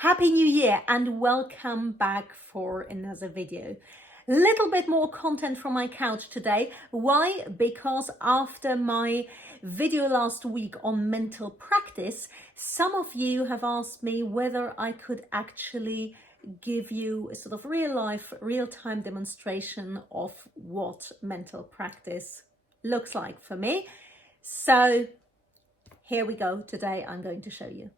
Happy New Year and welcome back for another video. Little bit more content from my couch today. Why? Because after my video last week on mental practice, some of you have asked me whether I could actually give you a sort of real-time demonstration of what mental practice looks like for me. So here we go. Today I'm going to show you.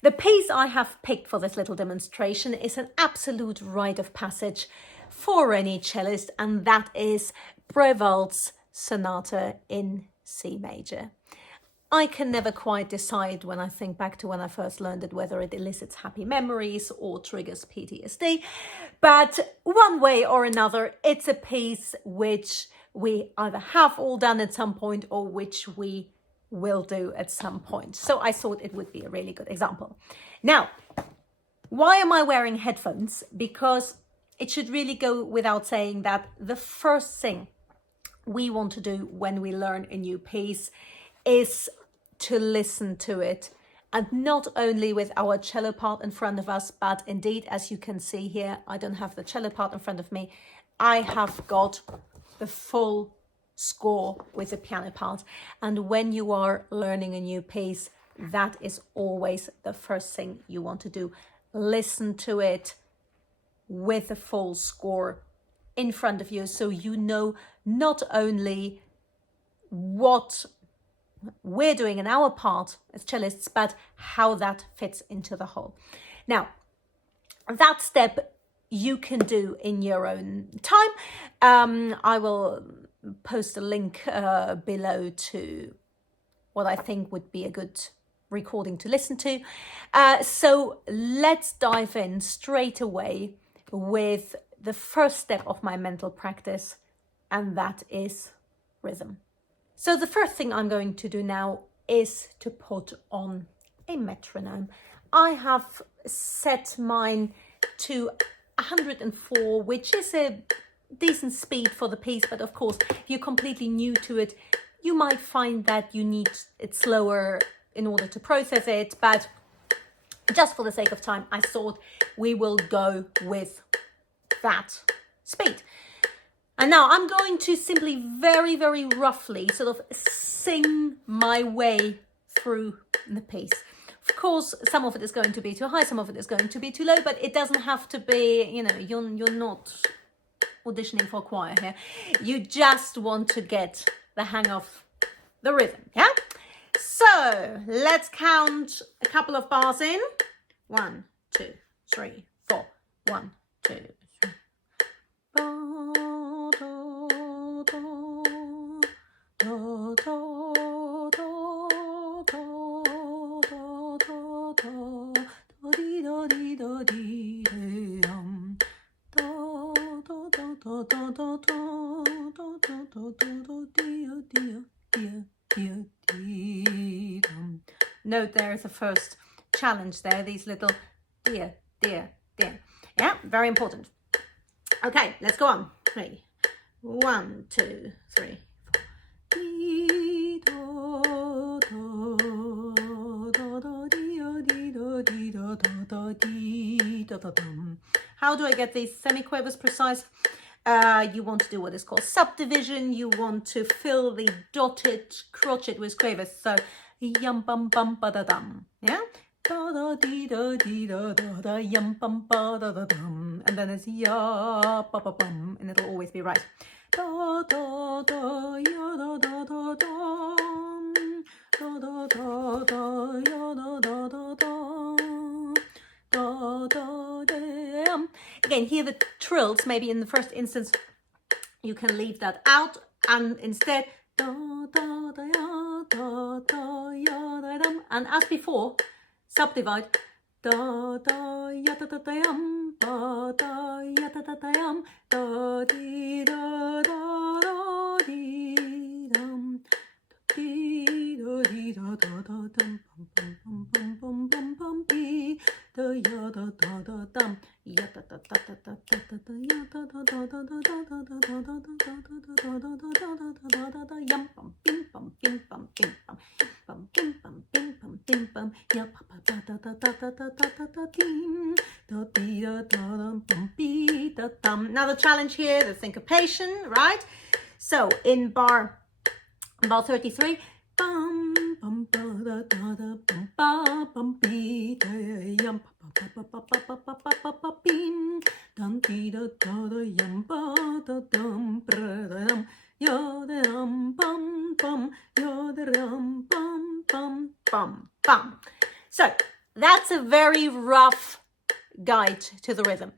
The piece I have picked for this little demonstration is an absolute rite of passage for any cellist, and that is Breuil's Sonata in C major. I can never quite decide when I think back to when I first learned it, whether it elicits happy memories or triggers PTSD, but one way or another, it's a piece which we either have all done at some point or which we will do at some point. So I thought it would be a really good example. Now, why am I wearing headphones? Because it should really go without saying that the first thing we want to do when we learn a new piece is to listen to it, and not only with our cello part in front of us, but indeed, as you can see here, I don't have the cello part in front of me. I have got the full score with the piano part, and when you are learning a new piece, that is always the first thing you want to do. Listen to it with the full score in front of you, so you know not only what we're doing in our part as cellists, but how that fits into the whole. Now, that step you can do in your own time. I will post a link below to what I think would be a good recording to listen to. So let's dive in straight away with the first step of my mental practice, and that is rhythm. So the first thing I'm going to do now is to put on a metronome. I have set mine to 104, which is a decent speed for the piece, but of course, if you're completely new to it, you might find that you need it slower in order to process it, but just for the sake of time, I thought we will go with that speed. And now I'm going to simply very, very roughly sort of sing my way through the piece. Of course, some of it is going to be too high, some of it is going to be too low, but it doesn't have to be, you know, you're not auditioning for choir here. You just want to get the hang of the rhythm, yeah? So let's count a couple of bars in. 1, 2, 3, 4. 1, 2, 3. Note there is a first challenge there, these little dear. Yeah, very important. Okay, let's go on. 3, 1, 2, 3, 4. How do I get these semiquavers precise? You want to do what is called subdivision. You want to fill the dotted crotchet with quavers. So yum bum bum ba da dum. Yeah? Da da dee da dee da da da yum bum ba da da dum. And then it's ya ba ba bum, and it'll always be right. Da da da ya da da da dum. Da da da da ya da da da dum. Da da da. Again, here the trills, maybe in the first instance, you can leave that out, and instead da da da ya da da ya da dum. And as before, subdivide da da ya da da da yum ba da ya da da da yum da dee da da da dee dum dee da dee da da da dum bum bum bum bum bum bum bee Now the challenge here, the syncopation, right? So in bar 33, so that's a very rough guide to the rhythm,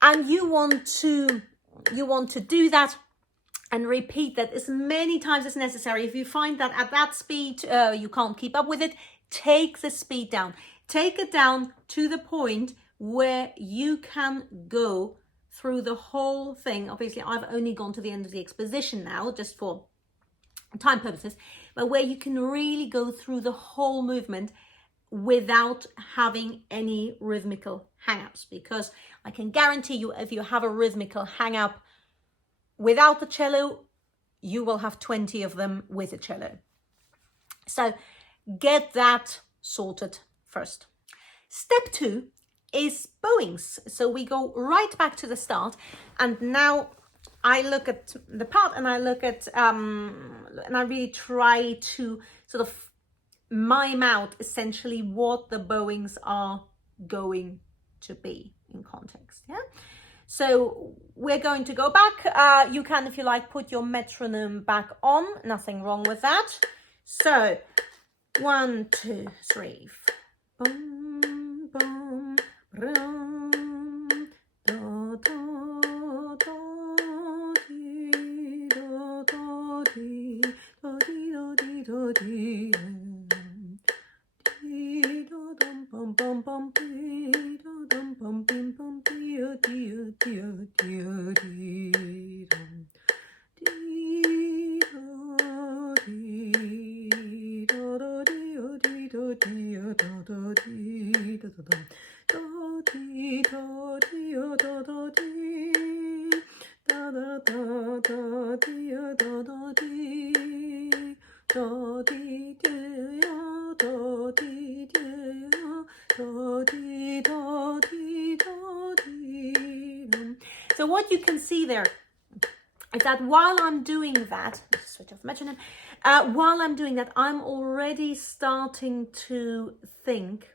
and you want to do that and repeat that as many times as necessary. If you find that at that speed you can't keep up with it, take the speed down. Take it down to the point where you can go through the whole thing. Obviously, I've only gone to the end of the exposition now, just for time purposes, but where you can really go through the whole movement without having any rhythmical hang-ups. Because I can guarantee you, if you have a rhythmical hang-up without the cello, you will have 20 of them with the cello. So get that sorted first. Step 2 is bowings. So we go right back to the start, and now I look at the part and I look at and I really try to sort of mime out essentially what the bowings are going to be in context. Yeah. So we're going to go back. You can, if you like, put your metronome back on. Nothing wrong with that. So 1, 2, 3, 4. Boom, boom, rum, da, da, da, dee, da, da, dee, da, dee, da, dee, da, dee, dee, da, dum, bum, bum, bum, dee, da, dum, bum, bim, bum, dee, dee, dee, dee, dee, dum, dee, da, dee, da, da, dee, dee, da, dee, da, da, dee, da, da, dum. Da dee da dee da da dee da da da da dee da da dee da dee dee da dee dee da dee da dee da dee. So what you can see there is that while I'm doing that, let's switch off the metronome. While I'm doing that, I'm already starting to think,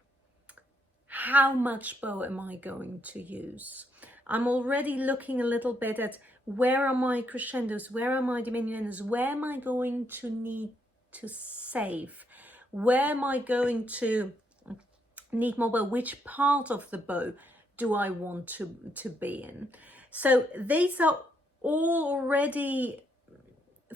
how much bow am I going to use? I'm already looking a little bit at where are my crescendos, where are my diminuendos, where am I going to need to save? Where am I going to need more bow? Which part of the bow do I want to be in? So these are all already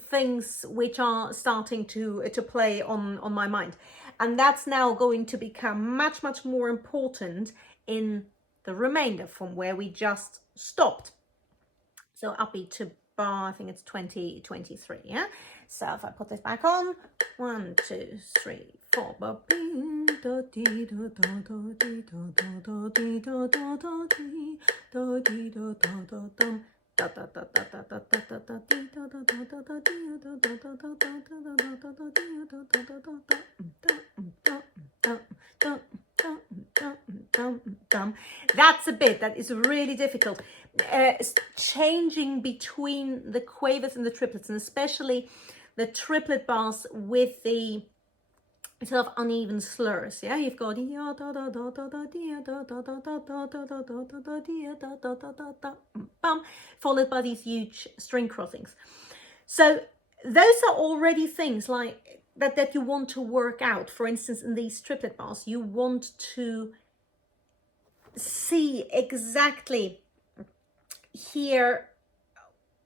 things which are starting to play on my mind. And that's now going to become much, much more important in the remainder from where we just stopped. So upbeat to bar, I think it's 2023, yeah? So if I put this back on, 1, 2, 3, 4. That's a bit that is really difficult. Changing between the quavers and the triplets, and especially the triplet bars with the sort of uneven slurs. Yeah, you've got followed by these huge string crossings. So those are already things like that you want to work out. For instance, in these triplet bars, you want to see exactly here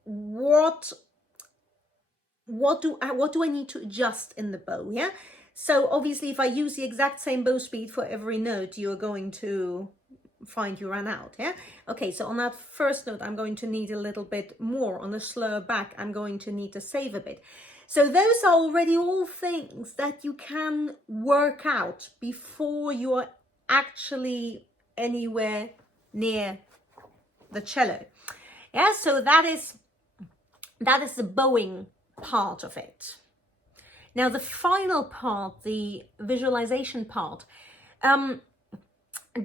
what do I need to adjust in the bow. Yeah. So obviously, if I use the exact same bow speed for every note, you're going to find you run out. Yeah. Okay. So on that first note, I'm going to need a little bit more. On the slower back, I'm going to need to save a bit. So those are already all things that you can work out before you are actually anywhere near the cello. Yeah, so that is the bowing part of it. Now the final part, the visualization part,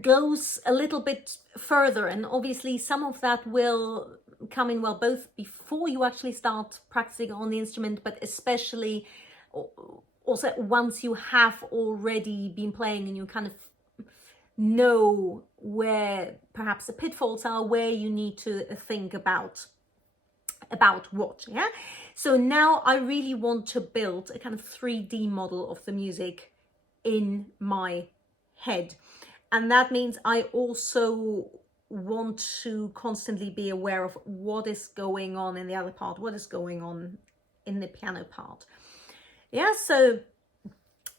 goes a little bit further, and obviously some of that will come in, well, both before you actually start practicing on the instrument, but especially also once you have already been playing and you kind of know where perhaps the pitfalls are, where you need to think about what. Yeah, so now I really want to build a kind of 3D model of the music in my head, and that means I also want to constantly be aware of what is going on in the other part, what is going on in the piano part. Yeah, so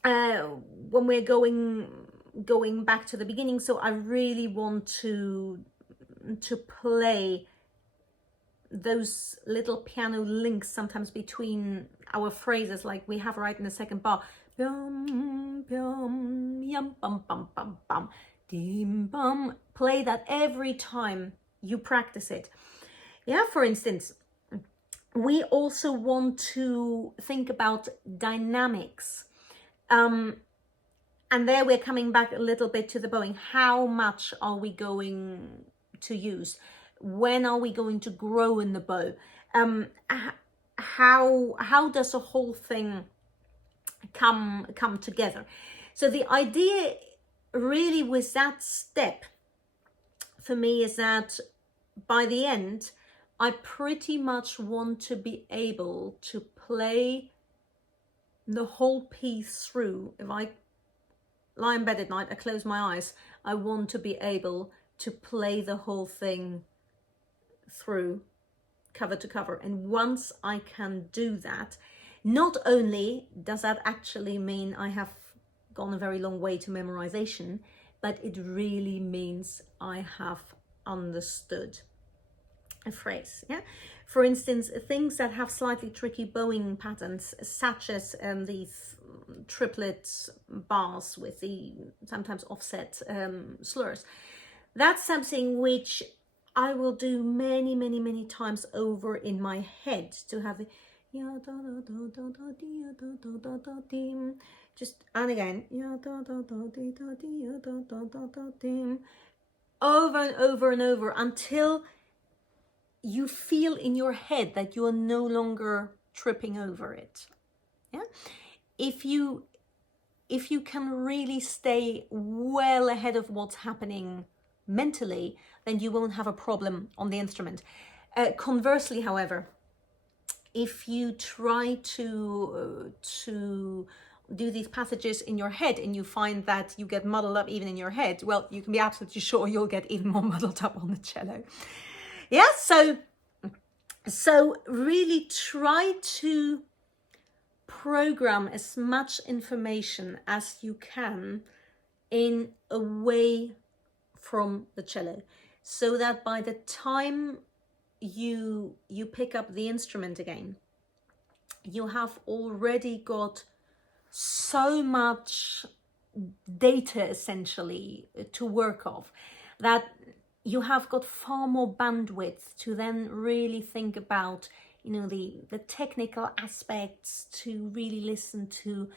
when we're going back to the beginning, so I really want to play those little piano links sometimes between our phrases, like we have right in the second bar. Bum, bum, yum, bum, bum, bum, bum, dim, bum. Play that every time you practice it. Yeah, for instance, we also want to think about dynamics. And there we're coming back a little bit to the bowing. How much are we going to use? When are we going to grow in the bow? How does the whole thing come together? So the idea really with that step for me is that by the end, I pretty much want to be able to play the whole piece through. If I lie in bed at night, I close my eyes, I want to be able to play the whole thing through, cover to cover. And once I can do that, not only does that actually mean I have gone a very long way to memorization, but it really means I have understood a phrase. Yeah, for instance, things that have slightly tricky bowing patterns, such as these triplet bars with the sometimes offset slurs. That's something which I will do many times over in my head, to have the just, and again, over and over and over, until you feel in your head that you are no longer tripping over it. Yeah, if you can really stay well ahead of what's happening mentally, then you won't have a problem on the instrument. Conversely, however, if you try to do these passages in your head and you find that you get muddled up even in your head, well, you can be absolutely sure you'll get even more muddled up on the cello. Yeah, so really try to program as much information as you can in away from the cello, so that by the time you pick up the instrument again, you have already got so much data essentially to work off, that you have got far more bandwidth to then really think about, you know, the technical aspects, to really listen to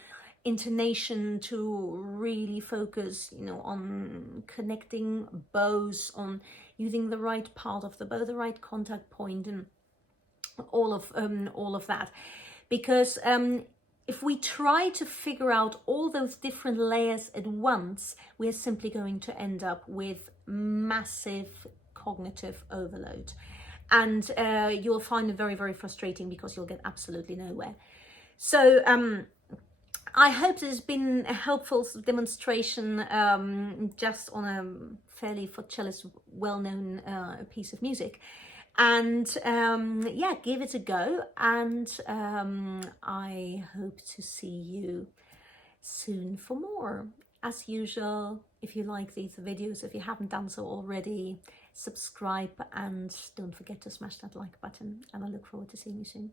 intonation, to really focus, you know, on connecting bows, on using the right part of the bow, the right contact point, and all of that. Because if we try to figure out all those different layers at once, we're simply going to end up with massive cognitive overload, and you'll find it very frustrating, because you'll get absolutely nowhere. So I hope this has been a helpful demonstration, just on a fairly, for cellists, well-known piece of music. And yeah, give it a go, and I hope to see you soon for more. As usual, if you like these videos, if you haven't done so already, subscribe and don't forget to smash that like button, and I look forward to seeing you soon.